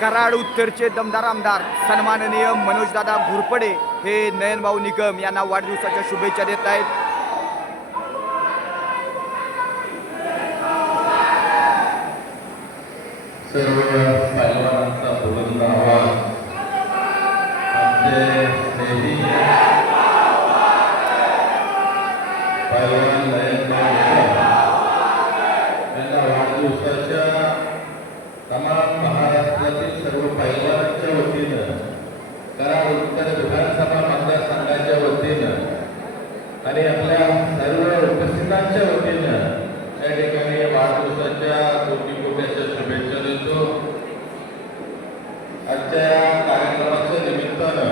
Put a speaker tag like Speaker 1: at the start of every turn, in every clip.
Speaker 1: कराड उत्तरचे दमदार आमदार सन्माननीय मनोजदादा घोरपडे हे नयनभाऊ निगम यांना वाढदिवसाच्या शुभेच्छा देत आहेत.
Speaker 2: सर्व पैलवानांचा बुलंद आवाज आमचे स्नेही पैलवान नयनभाऊ यांना वाढदिवसाच्या तमाम महाराष्ट्रातील सर्व पैलवानांच्या वतीनं कराड उत्तर विधानसभा मतदारसंघाच्या वतीनं आणि आपल्या सर्व उपस्थितांच्या वतीनं या ठिकाणी वाढदिवसाच्या कोटी कोट्याच्या शुभेच्छा देतो आजच्या या कार्यक्रमाच्या निमित्तानं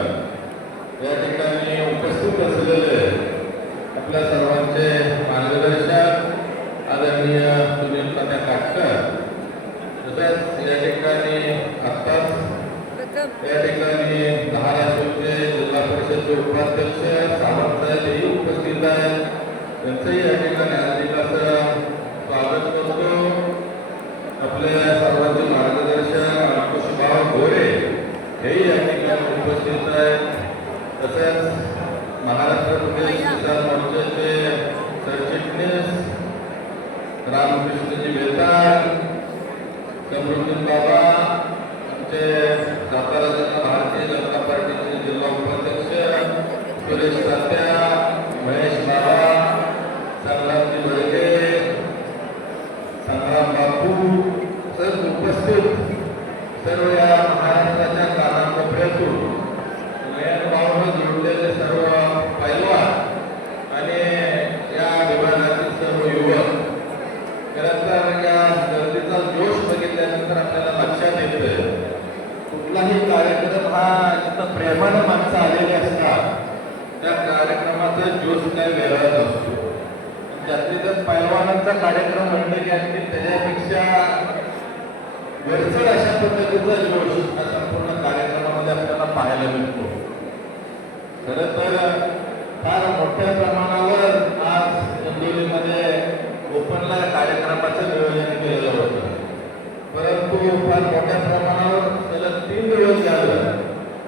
Speaker 2: या ठिकाणी उपस्थित असलेले आपल्या सर्वांचे मार्गदर्शक आदरणीय सुनील पत्या काटकर तसेच या ठिकाणी आत्ताच या ठिकाणी धाराशिवचे जिल्हा परिषदचे उपाध्यक्ष सावंत उपस्थित आहेत. त्यांचंही या ठिकाणी हार्दिक असं स्वागत करतो. आपले सर्व मार्गदर्शक अंकुशभाव गोरे हेही या ठिकाणी उपस्थित आहेत तसेच महाराष्ट्र प्रदेश किसान मोर्चाचे सरचिटणीस. रामकृष्णजी बेताळ समृद्धी बाबा आमचे सातारा जिल्हा भारतीय जनता पार्टीचे जिल्हा उपाध्यक्ष. सुरेश सात्या महेश बाबा संग्रामजी बडगे संग्राम बापू सर्व उपस्थित सर्व या महाराष्ट्राच्या कानाकोपऱ्यातून नयनभावनं जोडलेले सर्व पैलवान आणि या विभागातील सर्व युवक खरं तर या गर्दीचा जोश बघितल्यानंतर आपल्याला लक्षात येतं कुठलाही कार्यक्रम हा जिथं प्रेमानं माणसं आलेली असतात त्या कार्यक्रमाचा जोश काय वेगळाच असतो तिथं पैलवानांचा कार्यक्रम म्हणलं की आणखी त्याच्यापेक्षा वरचढ अशा पद्धतीचा जोश हा संपूर्ण कार्यक्रमामध्ये आपल्याला पाहायला मिळतो. खरं तर फार मोठ्या प्रमाणावर आज हिंगोलीमध्ये ओपनला कार्यक्रमाचं नियोजन केलेलं होतं. परंतु फार मोठ्या प्रमाणावर सलग तीन दिवस झालं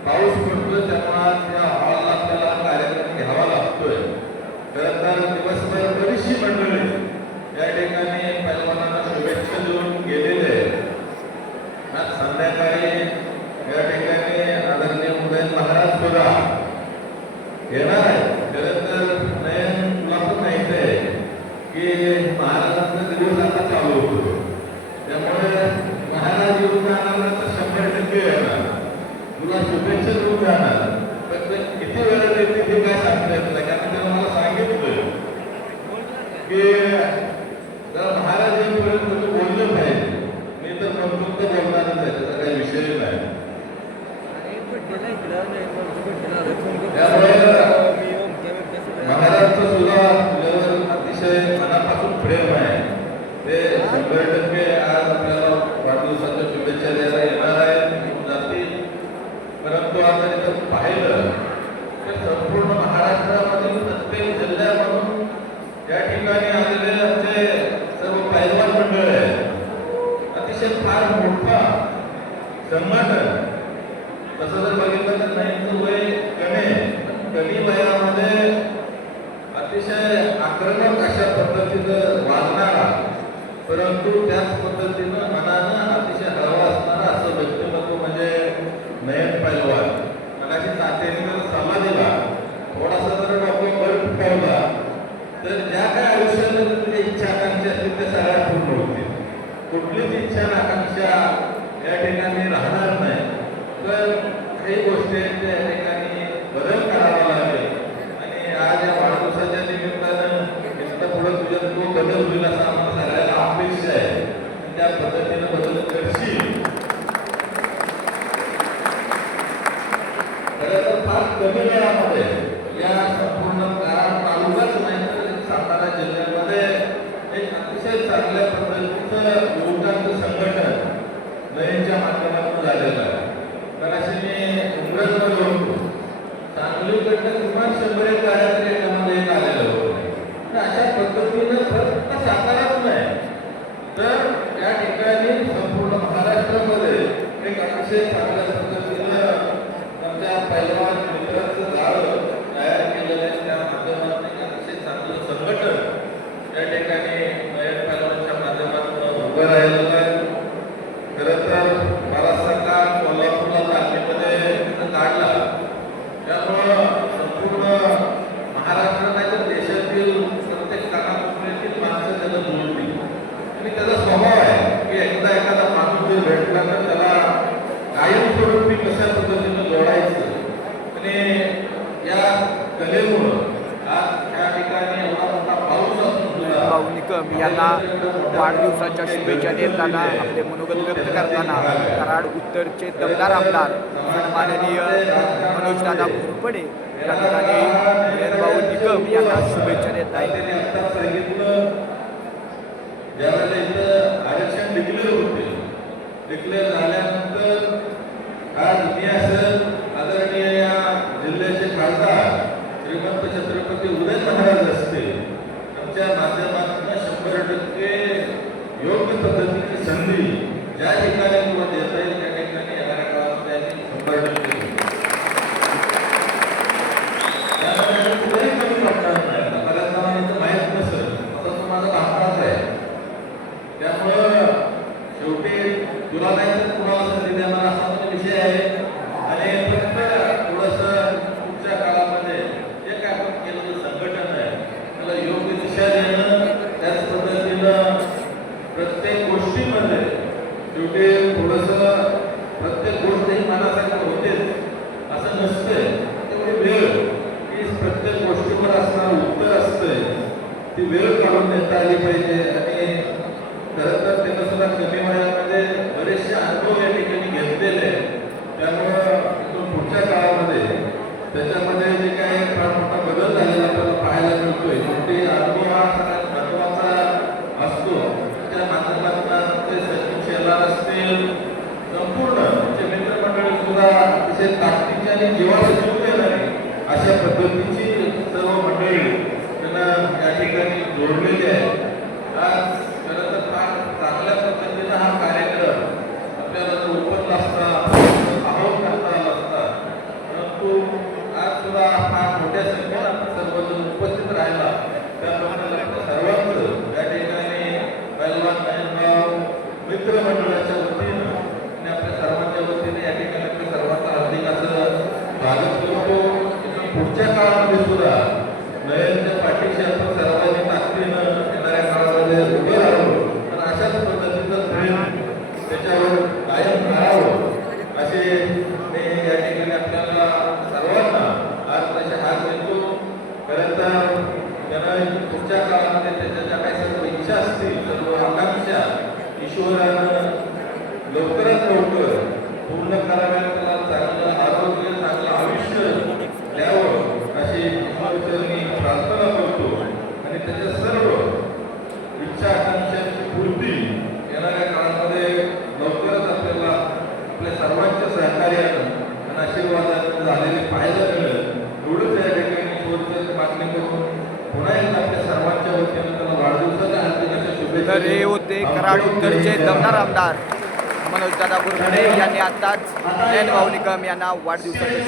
Speaker 2: पाऊस पडतो त्यामुळे आज या हॉलला आपल्याला कार्यक्रम घ्यावा लागतोय खरं तर दिवसभर बरीचशी मंडळी या ठिकाणी पैलवानांना शुभेच्छा देऊन गेलेले आहेत. आज संध्याकाळी या ठिकाणी आदरणीय उदयन महाराज सुद्धा येणार आहे खरं तर नयन तुला पण माहिती आहे की महाराजांचा दिवस आता चालू होतो त्यामुळे महाराज येऊन जाणार तर शंभर टक्के येणार तुला शुभेच्छा देऊन जाणार पण ते किती वेळा येते ते काय सांगता येत नाही कारण त्यानं मला सांगितलं की जर महाराज येईपर्यंत तुम्ही बोललं पाहिजे मी तर म्हणतो तर बोलणारच आहे त्याचा काही विषय नाही सुद्धा अतिशय मनापासून प्रेम आहे ते शंभर टक्के आज आपल्याला वाढदिवसाच्या शुभेच्छा द्यायला येणार आहे जातील परंतु आता इथं पाहिलं तर संपूर्ण महाराष्ट्रामधील प्रत्येक जिल्ह्यामधून या ठिकाणी आलेले आमचे सर्व पैलवान मंडळ आहेत. अतिशय फार मोठा संघटन तसं जर बघितलं तर नाईंचं वय कमी कमी वयामध्ये अतिशय आक्रमक अशा पद्धतीचं वागणारा परंतु त्याच पद्धतीनं मनानं अतिशय हवा असणारा असं व्यक्तिमत्व म्हणजे नयन पैलवान. मनाची तात्याने जर सल्ला दिला थोडासा जर डॉक्टर वर ठेवला तर ज्या काय आयुष्याला इच्छा आकांक्षा असतील त्या सगळ्या पूर्ण होतील. कुठलीच इच्छा आकांक्षा या ठिकाणी राहणार नाही. तर काही गोष्टी आहेत त्या ठिकाणी बदल करावा लागेल. आणि आज या वाढदिवसाच्या निमित्तानं इथं पुढे तुझ्या तो बदल होईल असं आम्हाला सगळ्यांना अपेक्षा आहे. त्या पद्धतीनं बदल करशील. खरं तर फार कमी वेळामध्ये या संपूर्ण कारण तालुकाच नाही तर सातारा जिल्ह्यामध्ये एक अतिशय चांगल्या पद्धतीचं युवकांचं संघटन नयनच्या माध्यमातून झालेलं आहे. जराशी मी इंग्रजमध्ये होतो. सांगलीकडनं अशा पद्धतीनं फक्त नाही. तर त्या ठिकाणी संपूर्ण महाराष्ट्रामध्ये एक अतिशय
Speaker 1: चांगल्या पद्धतीनं आमच्या पैलवान यांना वाढदिवसाच्या शुभेच्छा देताना आपले मनोगत व्यक्त करताना कराड उत्तरचे दमदार आमदार सन्माननीय मनोजदादा घोरपडे या ठिकाणी निकम यांना शुभेच्छा देत आहेत.
Speaker 2: आदरणीय या जिल्ह्याचे खासदार श्रीमंत छत्रपती उदय योग्य पद्धतीने संधी या ठिकाणी थोडंसं प्रत्येक गोष्ट ही मनासारखं होतेच असं नसतंय. वेळ ही प्रत्येक गोष्टीवर असणारं उत्तर असतंय. ती वेळ काढून देता आली पाहिजे. असतील संपूर्ण जे मित्रमंडळी सुद्धा अतिशय ताकदीचे आणि जीवाला जीव देणारे अशा पद्धतीचे que é a palavra? तर हे होते
Speaker 1: कराड उत्तरचे दमदार आमदार मनोजदादा बुरघडे यांनी आत्ताच नयन भाऊ निकम यांना वाढदिवसाच्या